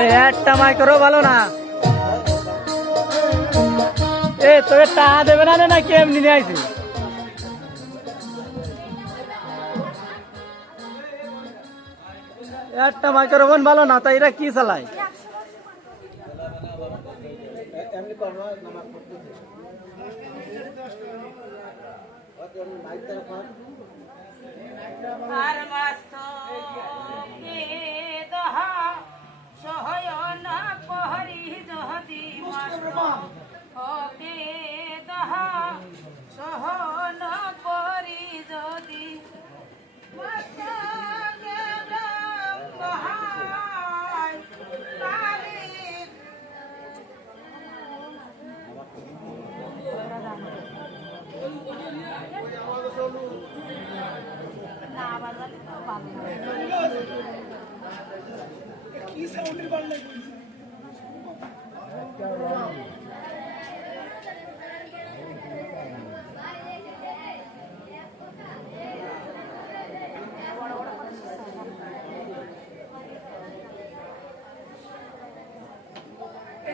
আরে একটা মাইক্রো ভালো না। এ, তোকে টাকা দেবে না না কেমনি নিয়ে আইছি। একটা মাইক্রোফোন ভালো না তাই এরা কি চালায়? আর মাস্ত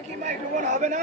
কি মাইক্রোফোন হবে না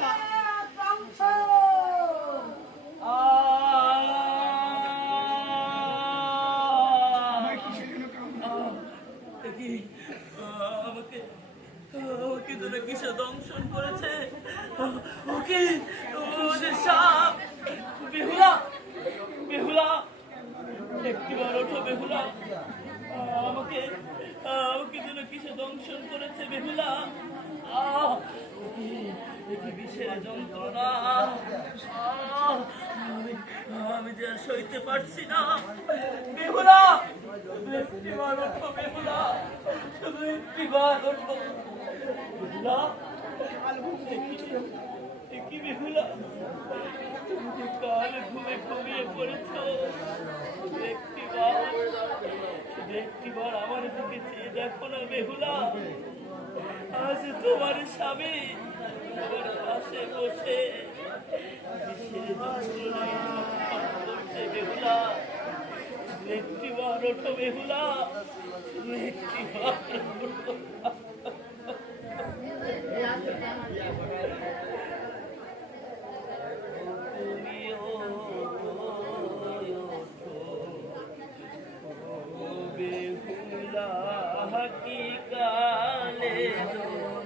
আমাকে তোরা কিসে দংশন করেছে। ওকে ওদের সাপ। বেহুলা বেহুলা একটিবার ওঠো বেহুলা। আমাকে আমাকে যেন কিসে দংশন করেছে বেহুলা। বিষের যন্ত্রণা? আমি যে সইতে পারছি না। বেহুলা একটিবার ওঠো বেহুলা। শুধু একটিবার ওঠো। বেহুলা কি- বেহুলা। তুমি যে ঘুমে ঘুমিয়ে পড়েছ। একটিবার একটিবার আমার দিকে চেয়ে দেখো বেহুলা। আজ তোমার স্বামী তোমার পাশে বসে বেহুলা। একটিবার ওঠো বেহুলা। একটিবার be